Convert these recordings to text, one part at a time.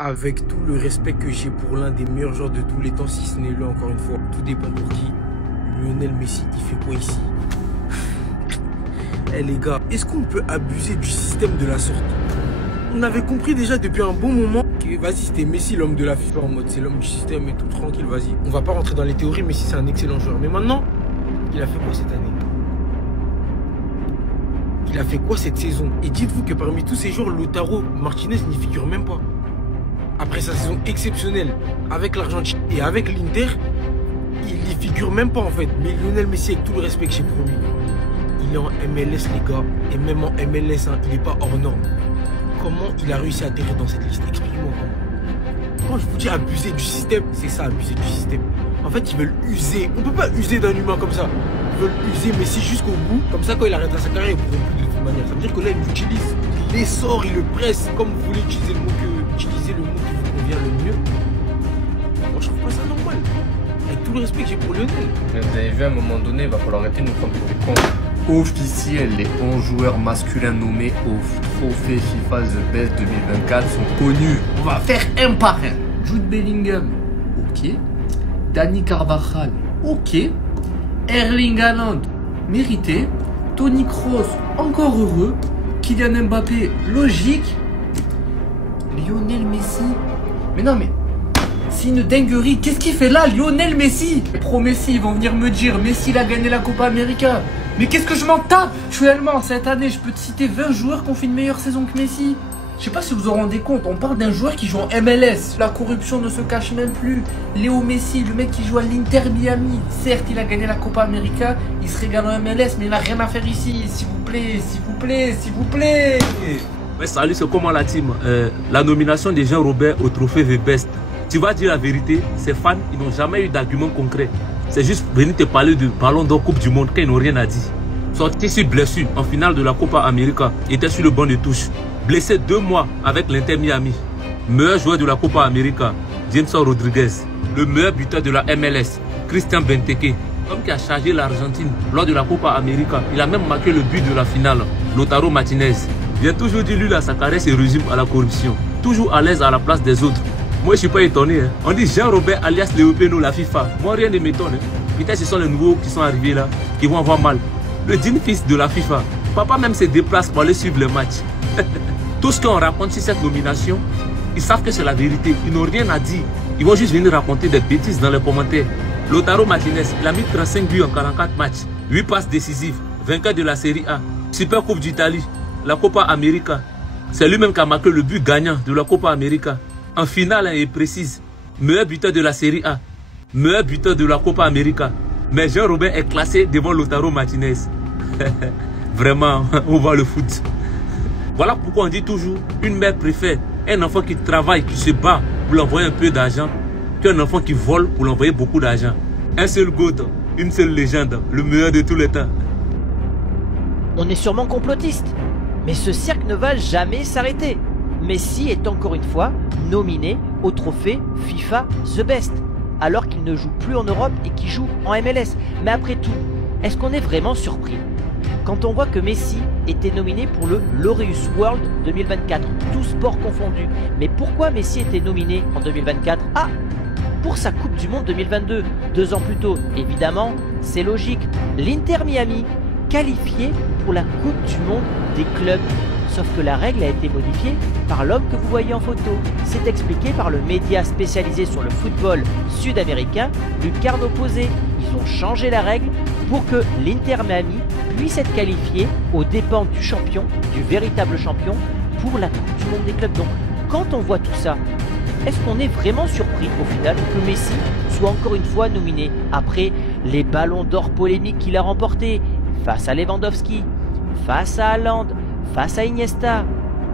Avec tout le respect que j'ai pour l'un des meilleurs joueurs de tous les temps, si ce n'est lui encore une fois, tout dépend pour qui. Lionel Messi, il fait quoi ici? Eh les gars, est-ce qu'on peut abuser du système de la sorte? On avait compris déjà depuis un bon moment que vas-y, c'était Messi l'homme de la FIFA en mode c'est l'homme du système et tout, tranquille, vas-y. On va pas rentrer dans les théories, Messi c'est un excellent joueur. Mais maintenant, il a fait quoi cette année? Il a fait quoi cette saison? Et dites-vous que parmi tous ces joueurs, Lautaro Martinez n'y figure même pas. Après sa saison exceptionnelle avec l'Argentine et avec l'Inter, il n'y figure même pas en fait. Mais Lionel Messi, avec tout le respect que j'ai pour lui, il est en MLS les gars. Et même en MLS, hein, il n'est pas hors norme. Comment il a réussi à atterrir dans cette liste? Expliquez-moi comment. Quand je vous dis abuser du système, c'est ça, abuser du système. En fait, ils veulent user. On ne peut pas user d'un humain comme ça. Ils veulent user Messi jusqu'au bout. Comme ça, quand il arrête sa carrière, ils ne pourront plus de toute manière. Ça veut dire que là, il l'utilise. Il les sort, il le presse. Comme vous voulez utiliser le mot qui vous convient le mieux. Moi, je trouve pas ça normal. Avec tout le respect que j'ai pour Lionel. Vous avez vu, à un moment donné, il va falloir arrêter de nous prendre pour des cons. Officiel, les 11 joueurs masculins nommés au trophée FIFA The Best 2024 sont connus. On va faire un par un. Jude Bellingham, ok. Dani Carvajal, ok. Erling Haaland, mérité. Toni Kroos, encore heureux. Kylian Mbappé, logique. Lionel Messi. Mais non, mais c'est une dinguerie. Qu'est-ce qu'il fait là, Lionel Messi? Pro Messi, ils vont venir me dire Messi, il a gagné la Copa América. Mais qu'est-ce que je m'en tape? Je suis allemand, cette année, je peux te citer 20 joueurs qui ont fait une meilleure saison que Messi. Je sais pas si vous vous en rendez compte, on parle d'un joueur qui joue en MLS. La corruption ne se cache même plus. Léo Messi, le mec qui joue à l'Inter Miami. Certes, il a gagné la Copa América, il se régale en MLS, mais il n'a rien à faire ici. S'il vous plaît, s'il vous plaît, s'il vous plaît. Ouais, salut, c'est comment la team? La nomination de Jean-Robert au trophée The Best. Tu vas dire la vérité, ces fans, ils n'ont jamais eu d'argument concret. C'est juste venir te parler de ballon d'or Coupe du Monde quand ils n'ont rien à dire. Sorti sur blessure en finale de la Copa América, était sur le banc de touche. Blessé 2 mois avec l'Inter Miami. Meilleur joueur de la Copa América, Jameson Rodriguez. Le meilleur buteur de la MLS, Christian Benteke. L'homme qui a chargé l'Argentine lors de la Copa América. Il a même marqué le but de la finale, Lautaro Martinez. J'ai toujours dit lui là, sa carrière se résume à la corruption. Toujours à l'aise à la place des autres. Moi je suis pas étonné. Hein. On dit Jean-Robert alias Léo Peno, la FIFA. Moi rien ne m'étonne. Hein. Peut-être ce sont les nouveaux qui sont arrivés là, qui vont avoir mal. Le digne fils de la FIFA. Papa même se déplace pour aller suivre le match. Tout ce qu'on raconte sur cette nomination, ils savent que c'est la vérité. Ils n'ont rien à dire. Ils vont juste venir raconter des bêtises dans les commentaires. Lautaro Martinez, il a mis 35 buts en 44 matchs. 8 passes décisives. Vainqueur de la Série A. Super Coupe d'Italie. La Copa América. C'est lui-même qui a marqué le but gagnant de la Copa América. En finale, il précise. Meilleur buteur de la Série A. Meilleur buteur de la Copa América. Mais Jean-Robert est classé devant Lautaro Martinez. Vraiment, on voit le foot. Voilà pourquoi on dit toujours, une mère préfère un enfant qui travaille, qui se bat pour l'envoyer un peu d'argent, qu'un enfant qui vole pour l'envoyer beaucoup d'argent. Un seul GOAT, une seule légende, le meilleur de tous les temps. On est sûrement complotiste, mais ce cirque ne va jamais s'arrêter. Messi est encore une fois nominé au trophée FIFA The Best, alors qu'il ne joue plus en Europe et qu'il joue en MLS. Mais après tout, est-ce qu'on est vraiment surpris quand on voit que Messi était nominé pour le Laureus World 2024, tout sport confondu? Mais pourquoi Messi était nominé en 2024? Ah, pour sa Coupe du Monde 2022, 2 ans plus tôt. Évidemment, c'est logique. L'Inter Miami qualifié pour la Coupe du Monde des clubs. Sauf que la règle a été modifiée par l'homme que vous voyez en photo. C'est expliqué par le média spécialisé sur le football sud-américain, Lucarno Posé. Ils ont changé la règle pour que l'Inter Miami puisse être qualifié aux dépens du champion, du véritable champion, pour la Coupe du Monde des clubs. Donc, quand on voit tout ça, est-ce qu'on est vraiment surpris au final que Messi soit encore une fois nominé après les ballons d'or polémiques qu'il a remportés face à Lewandowski, face à Haaland, face à Iniesta?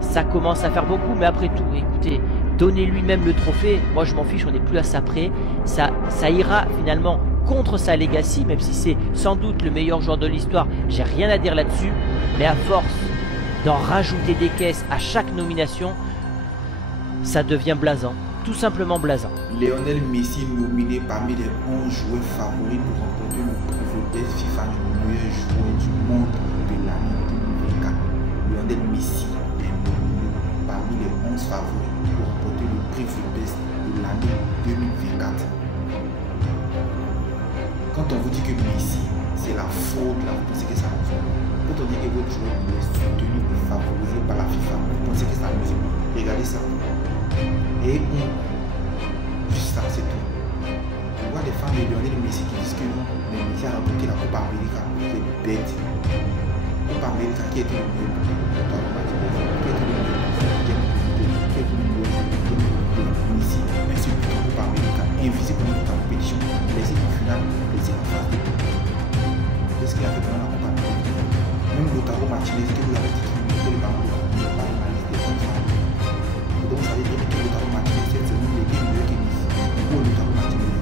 Ça commence à faire beaucoup, mais après tout, écoutez, donnez-lui même le trophée. Moi, je m'en fiche, on n'est plus à ça près. Ça ira finalement contre sa legacy, même si c'est sans doute le meilleur joueur de l'histoire. J'ai rien à dire là-dessus, mais à force d'en rajouter des caisses à chaque nomination, ça devient blasant, tout simplement blasant. Lionel Messi nominé parmi les 11 joueurs favoris pour remporter le trophée FIFA du meilleur joueur du monde de l'année 2024. Lionel Messi est nominé parmi les 11 favoris pour remporter remporté le prix The Best de l'année 2024. Quand on vous dit que Messi, c'est la faute, là, vous pensez que c'est la musique. Quand on dit que votre joueur est soutenu et favorisé par la FIFA, vous pensez que c'est la musique. Regardez ça. Et juste ça, c'est tout. On voit des fans de Lionel Messi qui disent que non, mais Messi a remporté la Coupe América. C'est bête. Coupe América qui était le mieux. Messi, même si le Coupe América, invisible dans toute la compétition, les équipes finales, les équipes phase de groupe. Qu'est-ce qu'il a fait pendant la Coupe América? Même Lautaro Martinez, que vous avez dit qu'il méritait le ballon d'or, il n'est pas dans la liste des bons femmes. Donc ça veut dire que Lautaro Martinez, cette saison, il était mieux que Messi. Pour Lautaro Martinez,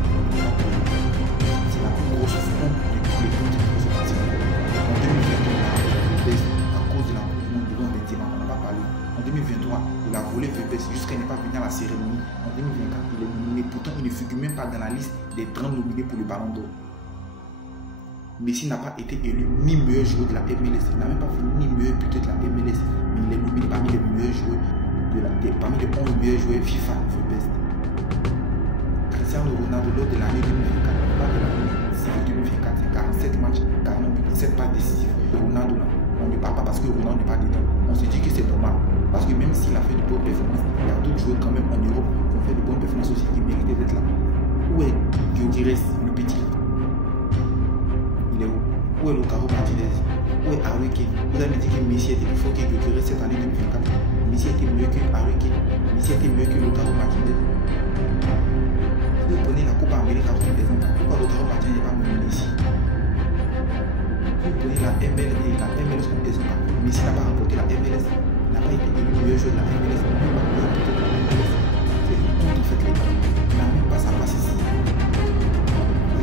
c'est la plus grosse honte de tous les temps qui sont partis. En 2021, à cause de la Coupe du Monde devant Benzema, on n'a pas parlé. En 2023, il a volé VPS jusqu'à ne pas venir à la cérémonie. En 2024, il est nominé. Pourtant, il ne figure même pas dans la liste des 30 nominés pour le Ballon d'Or. Messi n'a pas été élu ni meilleur joueur de la MLS. Il n'a même pas fini ni meilleur buteur de la MLS. Mais il est nominé parmi les meilleurs joueurs parmi les 11 meilleurs joueurs FIFA The Best. Cristiano Ronaldo lors de l'année 2024, pas de l'année civile 2024, c'est 47 matchs, 40 buts, 7 pas décisifs. Ronaldo là, on ne parle pas parce que Ronaldo n'est pas dedans. On se dit que c'est normal. Parce que même s'il a fait de bonnes performances, il y a d'autres joueurs quand même en Europe qui ont fait de bonnes performances aussi qui méritaient d'être là. Où est Gyökeres, le petit? Il est où? Où est Lautaro Martinez? Où est Harry Kane? Vous avez dit que Messi était plus fort que Gyökeres cette année 2024. Messi était mieux que Harry Kane. Messi était mieux que Lautaro Martinez. Si vous prenez la Coupe América comme exemple, pourquoi Lautaro Martinez n'est pas nominé ici? Si vous prenez la MLS comme exemple, Messi n'a pas remporté la MLS. Il n'a pas été élu meilleur joueur de la MLS. Il n'a pas remporté la MLS. C'est une honte en fait les gars. Il n'a même pas sa place ici.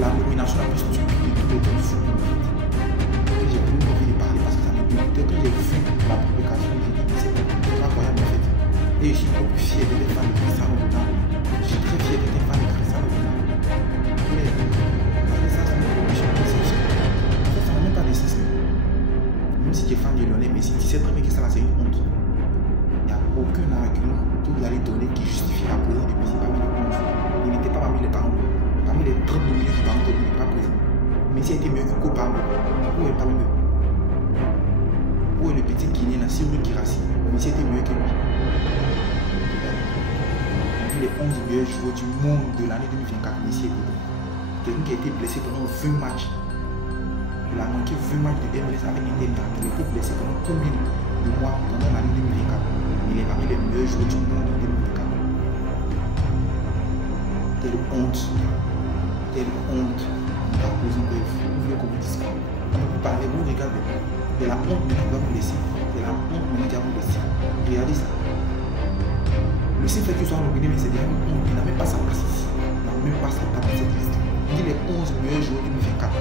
La nomination la plus stupide de tous les temps du football. J'ai plus envie de parler parce que ça me dégoûtait. Quand j'ai vu la publication, j'ai dit c'est pas croyable en fait. Et je suis beaucoup plus fier d'être fan de Cristiano Ronaldo. Je suis très fier d'être fan de Cristiano Ronaldo. Mais ça, c'est une condition exceptionnelle. En fait, ça n'a même pas de sens. Même si tu es fan de Lionel Messi, tu sais très bien que ça là c'est une honte. Il n'y a aucun argument que vous allez donner qui justifie la présence de Messi parmi les 11. Il n'était pas parmi les parents. Parmi les 30 nominés du Ballon d'Or, il n'est pas présent. Messi a été mieux que Copano. Où est Palme? Où est le petit Guinéen, Cyril Kirassi? Messi a été mieux que lui. Parmi les 11 meilleurs joueurs du monde de l'année 2024, Messi est bon. Quelqu'un qui a été blessé pendant 20 matchs. Il a manqué 20 matchs de MLS avec Inter. Il a été blessé pendant combien de mois pendant l'année 2024? Il est parmi les meilleurs joueurs du monde en 2024. Quelle honte. Quelle honte. Pas posé que vous voulez qu'on vous dise quoi? On peut parler, vous regardez. C'est la honte maintenant qui va vous laisser. C'est la honte maintenant qui va vous laisser. Regardez ça. Le seul fait qu'il soit nominé, mais c'est déjà une honte. Il n'a même pas sa place ici. Il n'a même pas sa place dans cette liste. Il dit les 11 meilleurs joueurs de 2024.